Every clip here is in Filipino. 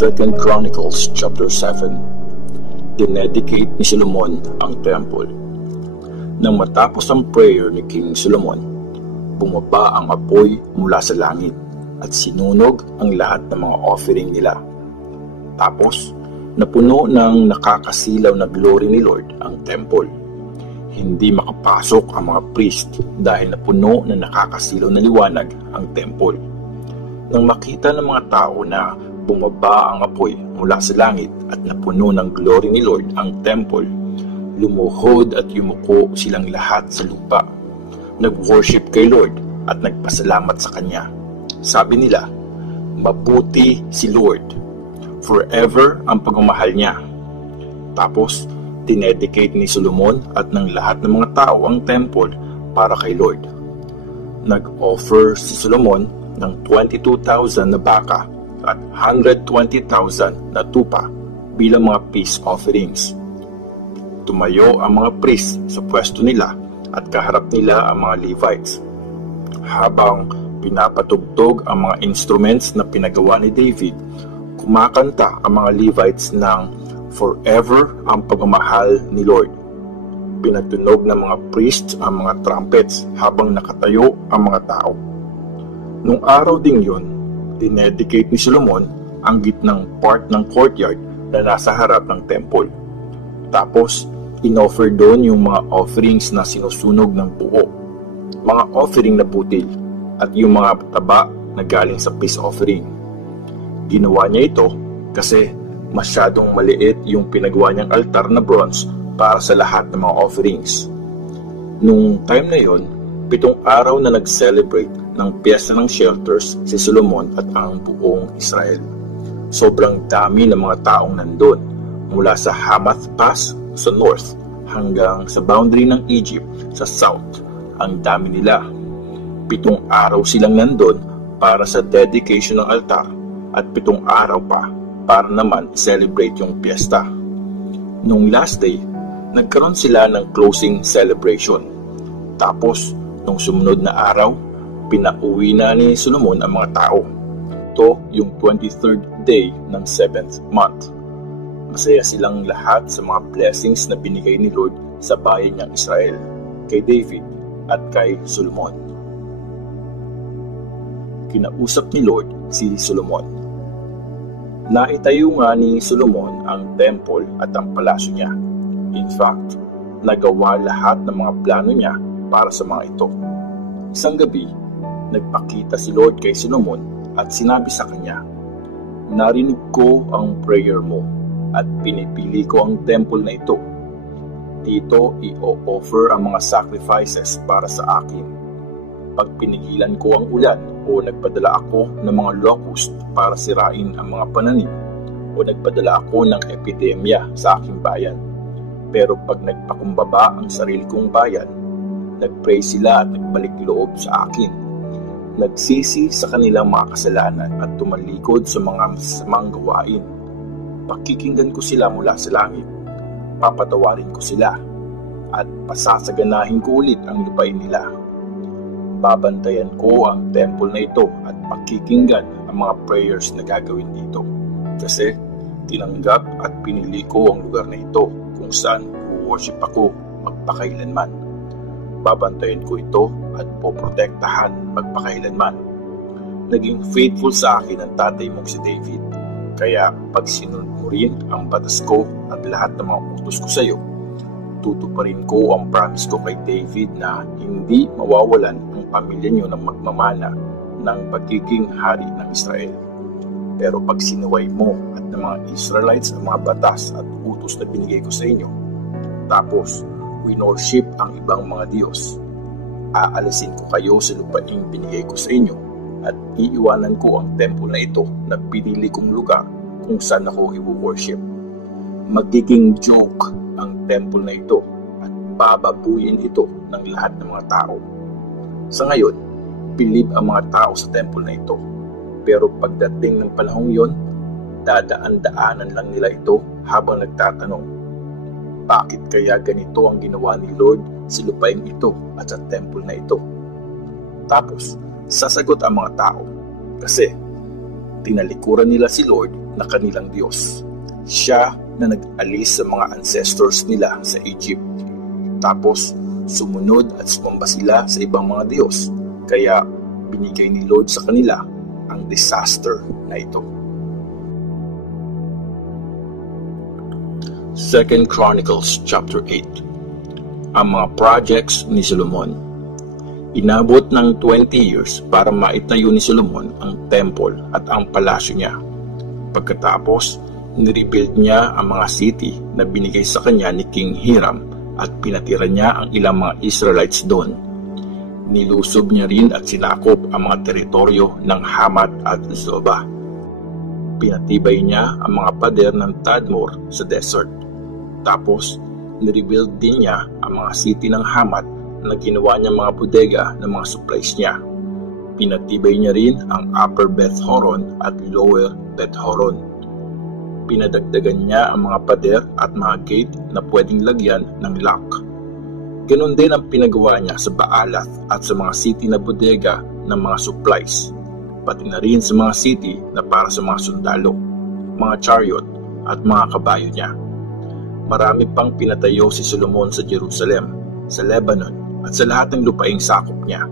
2 Chronicles chapter 7. Dinedicate ni Solomon ang temple. Nang matapos ang prayer ni King Solomon, bumaba ang apoy mula sa langit at sinunog ang lahat ng mga offering nila. Tapos, napuno ng nakakasilaw na glory ni Lord ang temple. Hindi makapasok ang mga priest dahil napuno ng nakakasilaw na liwanag ang temple. Nang makita ng mga tao na bumaba ang apoy mula sa langit at napuno ng glory ni Lord ang temple, lumuhod at yumuko silang lahat sa lupa. Nag-worship kay Lord at nagpasalamat sa Kanya. Sabi nila, "Mabuti si Lord, forever ang pagmamahal niya." Tapos, dinedicate ni Solomon at ng lahat ng mga tao ang temple para kay Lord. Nag-offer si Solomon ng 22,000 na baka at 120,000 na tupa bilang mga peace offerings. Tumayo ang mga priest sa pwesto nila at kaharap nila ang mga Levites. Habang pinapatugtog ang mga instruments na pinagawa ni David, kumakanta ang mga Levites ng "Forever ang pagmamahal ni Lord." Pinatunog ng mga priests ang mga trumpets habang nakatayo ang mga tao. Nung araw ding yun, dinedicate ni Solomon ang gitnang part ng courtyard na nasa harap ng temple. Tapos, inoffer doon yung mga offerings na sinusunog ng buo, mga offering na butil, at yung mga taba na galing sa peace offering. Ginawa niya ito kasi masyadong maliit yung pinagawa niyang altar na bronze para sa lahat ng mga offerings. Nung time na yon, 7 araw na nag-celebrate ng Piyesta ng Shelters si Solomon at ang buong Israel. Sobrang dami ng mga taong nandun, mula sa Hamath Pass sa north hanggang sa boundary ng Egypt sa south. Ang dami nila. 7 araw silang nandun para sa dedication ng altar at 7 araw pa para naman celebrate yung piyesta. Nung last day, nagkaroon sila ng closing celebration. Tapos, nung sumunod na araw, pinauwi na ni Solomon ang mga tao. Ito yung 23rd day ng 7th month. Masaya silang lahat sa mga blessings na binigay ni Lord sa bayan niyang Israel, kay David at kay Solomon. Kinausap ni Lord si Solomon. Naitayo nga ni Solomon ang temple at ang palasyo niya. In fact, nagawa lahat ng mga plano niya para sa mga ito. Isang gabi, nagpakita si Lord kay Solomon at sinabi sa kanya, "Narinig ko ang prayer mo at pinipili ko ang temple na ito. Dito i-offer ang mga sacrifices para sa akin. Pag pinigilan ko ang ulan o nagpadala ako ng mga locust para sirain ang mga pananim o nagpadala ako ng epidemya sa aking bayan. Pero pag nagpakumbaba ang sarili kong bayan, nagpray sila at nagbalik loob sa akin, nagsisi sa kanilang mga kasalanan at tumalikod sa mga masasamang gawain, pakikinggan ko sila mula sa langit, papatawarin ko sila, at pasasaganahin ko ulit ang lupain nila. Babantayan ko ang temple na ito at pakikinggan ang mga prayers na gagawin dito. Kasi tinanggap at pinili ko ang lugar na ito kung saan worship ako magpakailanman. Babantayan ko ito at poprotektahan magpakailanman. Naging faithful sa akin ang tatay mong si David. Kaya pag sinunod mo rin ang batas ko at lahat ng mga utos ko sa iyo, tutuparin ko ang promise ko kay David na hindi mawawalan ang pamilya niyo ng magmamana ng pagiging hari ng Israel. Pero pag sinuway mo at ng mga Israelites ang mga batas at utos na binigay ko sa inyo, tapos winorship ang ibang mga Diyos, aalisin ko kayo sa lupaing binigay ko sa inyo at iiwanan ko ang temple na ito na pinili kong lugar kung saan ako i-worship. Magiging joke ang temple na ito at bababuyin ito ng lahat ng mga tao. Sa ngayon, believe ang mga tao sa temple na ito. Pero pagdating ng panahong yon, dadaan-daanan lang nila ito habang nagtatanong, bakit kaya ganito ang ginawa ni Lord sa lupain ito at sa temple na ito? Tapos, sasagot ang mga tao, kasi tinalikuran nila si Lord na kanilang Diyos. Siya na nag-alis sa mga ancestors nila sa Egypt. Tapos, sumunod at sumamba sila sa ibang mga Diyos. Kaya, binigay ni Lord sa kanila ang disaster na ito. 2 Chronicles chapter 8. Ang mga projects ni Solomon. Inabot ng 20 years para maitayo ni Solomon ang temple at ang palasyo niya. Pagkatapos, nirebuild niya ang mga city na binigay sa kanya ni King Hiram at pinatira niya ang ilang mga Israelites doon. Nilusob niya rin at sinakop ang mga teritoryo ng Hamat at Zobah. Pinatibay niya ang mga pader ng Tadmor sa desert. Tapos, nirebuild din niya ang mga city ng Hamat na ginawa niya mga bodega ng mga supplies niya. Pinatibay niya rin ang Upper Beth-horon at Lower Beth-horon. Pinadagdagan niya ang mga pader at mga gate na pwedeng lagyan ng lock. Ganon din ang pinagawa niya sa Baalath at sa mga city na bodega ng mga supplies, pati na rin sa mga city na para sa mga sundalo, mga chariot at mga kabayo niya. Marami pang pinatayo si Solomon sa Jerusalem, sa Lebanon at sa lahat ng lupaing sakop niya.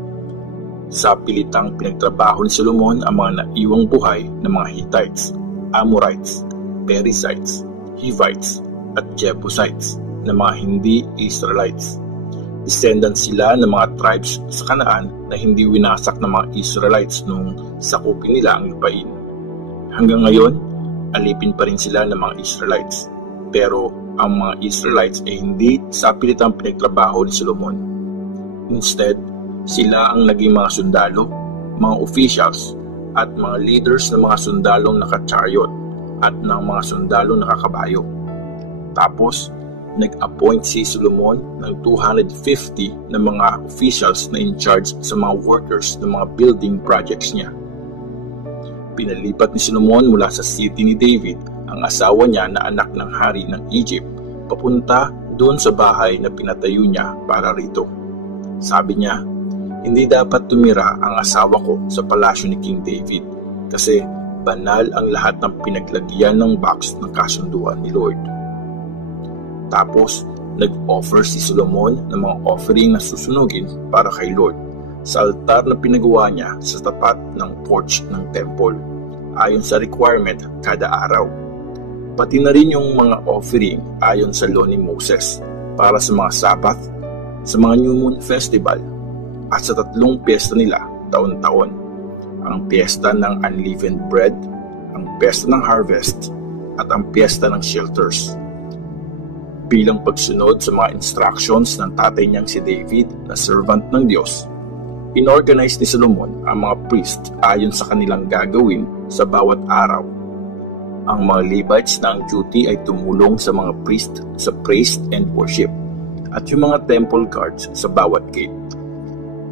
Sa pilitang pinagtrabaho ni Solomon ang mga naiwang buhay ng mga Hittites, Amorites, Perizzites, Hivites at Jebusites na mga hindi Israelites. Descendants sila ng mga tribes sa Kanaan na hindi winasak ng mga Israelites nung sakupin nila ang lupain. Hanggang ngayon, alipin pa rin sila ng mga Israelites. Pero ang mga Israelites ay hindi sa pilitang pinagtrabaho ni Solomon. Instead, sila ang naging mga sundalo, mga officials, at mga leaders ng mga sundalong naka-chariot at ng mga sundalong nakakabayo. Tapos, nag-appoint si Solomon ng 250 na mga officials na in charge sa mga workers ng mga building projects niya. Pinalipat ni Solomon mula sa city ni David ang asawa niya na anak ng hari ng Egypt papunta doon sa bahay na pinatayo niya para rito. Sabi niya, hindi dapat tumira ang asawa ko sa palasyo ni King David kasi banal ang lahat ng pinaglagyan ng box ng kasunduan ni Lord. Tapos, nag-offer si Solomon ng mga offering na susunugin para kay Lord sa altar na pinagawa niya sa tapat ng porch ng temple, ayon sa requirement kada araw. Pati na rin yung mga offering ayon sa law ni Moses para sa mga Sabbath, sa mga New Moon Festival, at sa 3 piyesta nila taon-taon. Ang piyesta ng Unleavened Bread, ang piyesta ng Harvest, at ang piyesta ng Shelters. Bilang pagsunod sa mga instructions ng tatay niyang si David na servant ng Diyos, inorganize ni Solomon ang mga priest ayon sa kanilang gagawin sa bawat araw. Ang mga Levites na ang duty ay tumulong sa mga priest sa praise and worship at yung mga temple guards sa bawat gate.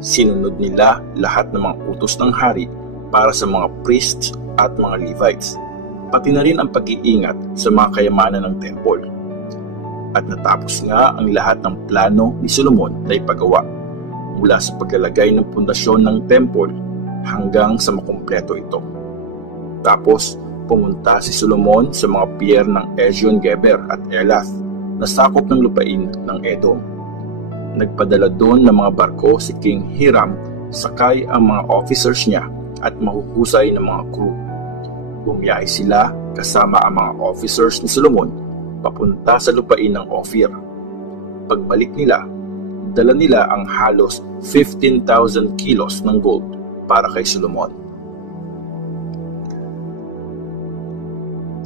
Sinunod nila lahat ng mga utos ng hari para sa mga priests at mga Levites, pati na rin ang pag-iingat sa mga kayamanan ng temple. At natapos nga ang lahat ng plano ni Solomon na ipagawa, mula sa paglalagay ng pundasyon ng temple hanggang sa makumpleto ito. Tapos, pumunta si Solomon sa mga pier ng Ezion-Geber at Elath na sakop ng lupain ng Edom. Nagpadala doon ng mga barko si King Hiram, sakay ang mga officers niya at mahuhusay ng mga crew. Bumiyahe sila kasama ang mga officers ni Solomon papunta sa lupain ng Ophir. Pagbalik nila, dala nila ang halos 15,000 kilos ng gold para kay Solomon.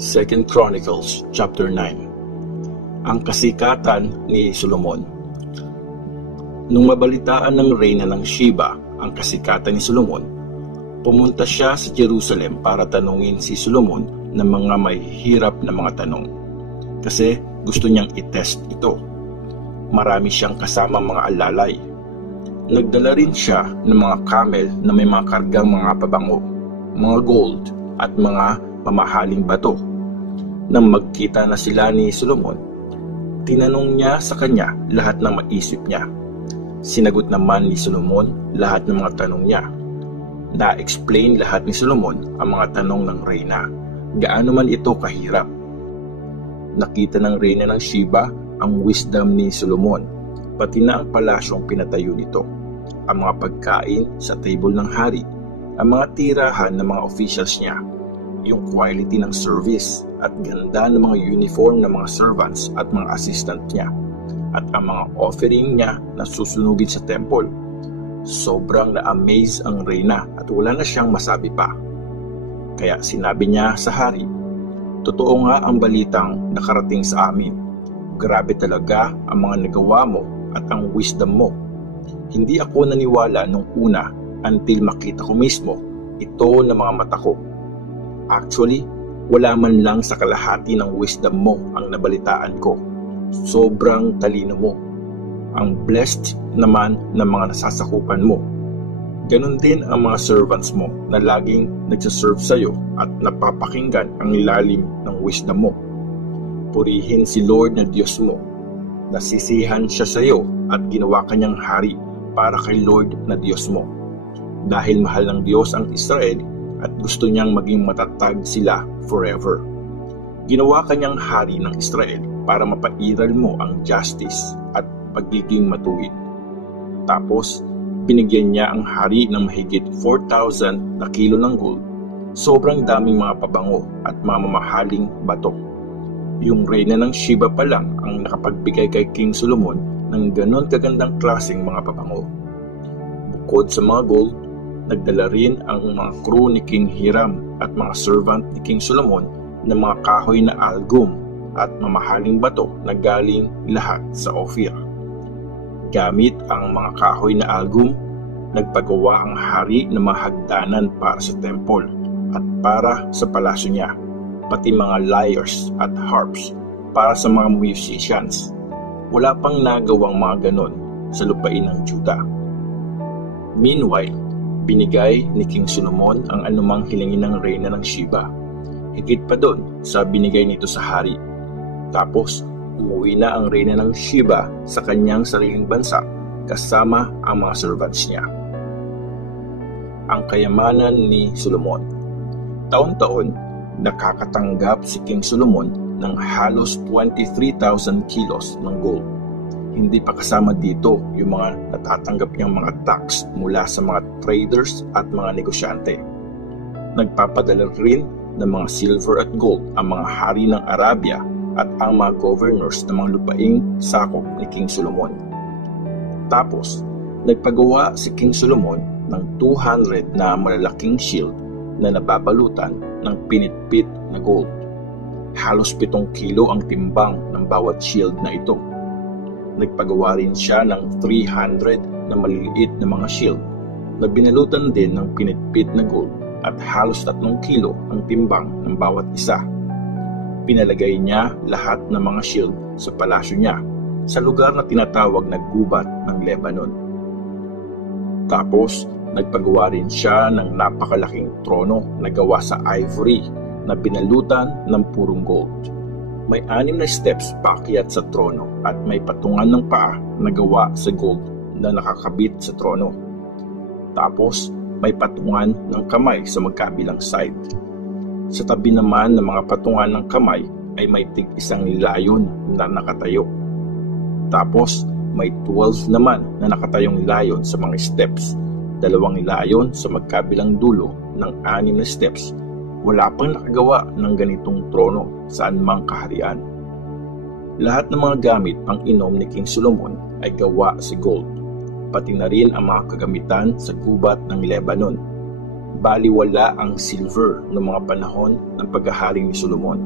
2 Chronicles chapter 9. Ang kasikatan ni Solomon. Nung mabalitaan ng reyna ng Sheba ang kasikatan ni Solomon, pumunta siya sa Jerusalem para tanungin si Solomon ng mga may hirap na mga tanong. Kasi gusto niyang itest ito. Marami siyang kasama mga alalay. Nagdala rin siya ng mga camel na may mga kargang mga pabango, mga gold at mga mamahaling bato. Nang magkita na sila ni Solomon, tinanong niya sa kanya lahat ng maisip niya. Sinagot naman ni Solomon lahat ng mga tanong niya. Na-explain lahat ni Solomon ang mga tanong ng reyna, gaano man ito kahirap. Nakita ng reyna ng Sheba ang wisdom ni Solomon, pati na ang palasyong pinatayo nito, ang mga pagkain sa table ng hari, ang mga tirahan ng mga officials niya, yung quality ng service at ganda ng mga uniform ng mga servants at mga assistant niya, at ang mga offering niya na susunugin sa temple. Sobrang na-amaze ang reyna at wala na siyang masabi pa. Kaya sinabi niya sa hari, "Totoo nga ang balitang nakarating sa amin. Grabe talaga ang mga nagawa mo at ang wisdom mo. Hindi ako naniwala nung una until makita ko mismo ito ng mga mata ko. Actually, wala man lang sa kalahati ng wisdom mo ang nabalitaan ko. Sobrang talino mo. Ang blessed naman ng mga nasasakupan mo. Ganon din ang mga servants mo na laging nagsaserve sa iyo at napapakinggan ang lalim ng wisdom mo. Purihin si Lord na Diyos mo. Nasisihan siya sa iyo at ginawa kanyang hari para kay Lord na Diyos mo. Dahil mahal ng Diyos ang Israel at gusto niyang maging matatag sila forever. Ginawa kanyang hari ng Israel para mapairal mo ang justice at pagiging matuwid. Tapos, binigyan niya ang hari ng mahigit 4,000 na kilo ng gold, sobrang daming mga pabango at mamahaling bato. Yung reyna ng Sheba pa lang ang nakapagbigay kay King Solomon ng ganon kagandang klaseng mga pabango. Bukod sa mga gold, nagdala rin ang mga crew ni King Hiram at mga servant ni King Solomon ng mga kahoy na algum at mamahaling bato na galing lahat sa Ophir. Gamit ang mga kahoy na algum, nagpagawa ang hari ng mga hagdanan para sa temple at para sa palasyo niya, pati mga lyres at harps para sa mga musicians. Wala pang nagawang mga ganon sa lupain ng Juda. Meanwhile, binigay ni King Solomon ang anumang hilingin ng reyna ng Sheba, higit pa doon sa binigay nito sa hari. Tapos, umuwi na ang reyna ng Sheba sa kanyang sariling bansa kasama ang mga servants niya. Ang kayamanan ni Solomon. Taon-taon, nakakatanggap si King Solomon ng halos 23,000 kilos ng gold. Hindi pa kasama dito yung mga natatanggap niyang mga tax mula sa mga traders at mga negosyante. Nagpapadala rin ng mga silver at gold ang mga hari ng Arabia at ang mga governors ng mga lupaing sakop ni King Solomon. Tapos, nagpagawa si King Solomon ng 200 na malalaking shield na nababalutan ng pinitpit na gold. Halos 7 kilo ang timbang ng bawat shield na ito. Nagpagawa rin siya ng 300 na maliliit na mga shield na binalutan din ng pinitpit na gold at halos 3 kilo ang timbang ng bawat isa. Pinalagay niya lahat ng mga shield sa palasyo niya sa lugar na tinatawag na Gubat ng Lebanon. Tapos, nagpagawa rin siya ng napakalaking trono na gawa sa ivory na binalutan ng purong gold. May 6 na steps paakyat sa trono at may patungan ng paa na gawa sa gold na nakakabit sa trono. Tapos, may patungan ng kamay sa magkabilang side. Sa tabi naman ng mga patungan ng kamay ay may tig-isang layon na nakatayo. Tapos, may 12 naman na nakatayong layon sa mga steps, 2 layon sa magkabilang dulo ng 6 na steps. Wala pang nakagawa ng ganitong trono saan mang kaharian. Lahat ng mga gamit pang inom ni King Solomon ay gawa sa gold, pati na rin ang mga kagamitan sa gubat ng Lebanon. Baliwala ang silver noong mga panahon ng paghahari ni Solomon.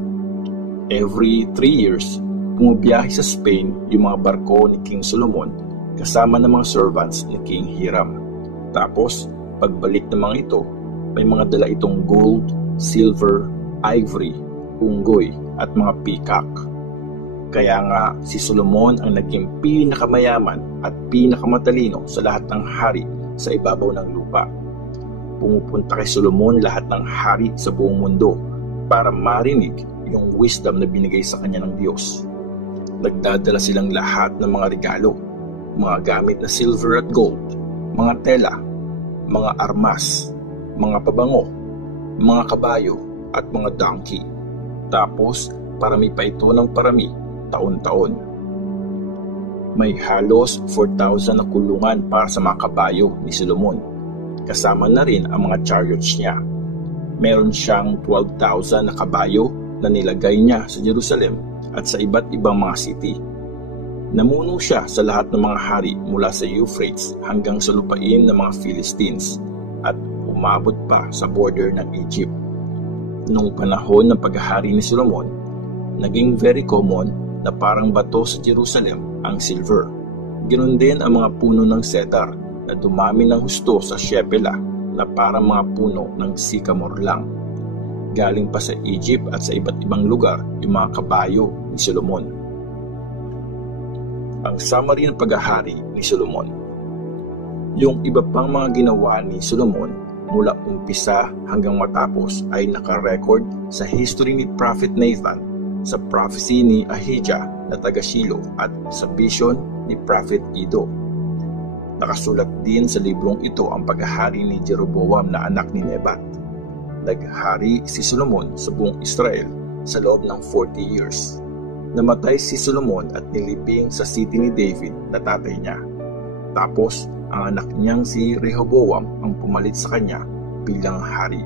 Every 3 years, pumubiyahe sa Spain yung mga barko ni King Solomon kasama ng mga servants ni King Hiram. Tapos, pagbalik ng mga ito, may mga dala itong gold, silver, ivory, unggoy at mga peacock. Kaya nga si Solomon ang naging pinakamayaman at pinakamatalino sa lahat ng hari sa ibabaw ng lupa. Pumupunta kay Solomon lahat ng hari sa buong mundo para marinig yung wisdom na binigay sa kanya ng Diyos. Nagdadala silang lahat ng mga regalo, mga gamit na silver at gold, mga tela, mga armas, mga pabango, mga kabayo at mga donkey. Tapos parami pa ito ng parami taon-taon. May halos 4,000 na kulungan para sa mga kabayo ni Solomon. Kasama na rin ang mga chariots niya. Meron siyang 12,000 na kabayo na nilagay niya sa Jerusalem at sa iba't ibang mga city. Namuno siya sa lahat ng mga hari mula sa Euphrates hanggang sa lupain ng mga Philistines at umabot pa sa border ng Egypt. Noong panahon ng paghahari ni Solomon, naging very common na parang bato sa Jerusalem ang silver. Ganoon din ang mga puno ng cedar na dumami ng husto sa Shephelah na parang mga puno ng sycamore lang. Galing pa sa Egypt at sa iba't ibang lugar yung mga kabayo ni Solomon. Ang summary ng paghahari ni Solomon. Yung iba pang mga ginawa ni Solomon mula umpisa hanggang matapos ay nakarecord sa history ni Prophet Nathan, sa prophecy ni Ahijah na taga Shilo at sa vision ni Prophet Iddo. Nakasulat din sa librong ito ang paghahari ni Jeroboam na anak ni Nebat. Naghari si Solomon sa buong Israel sa loob ng 40 years. Namatay si Solomon at nilibing sa city ni David na tatay niya. Tapos ang anak niyang si Rehoboam ang pumalit sa kanya bilang hari.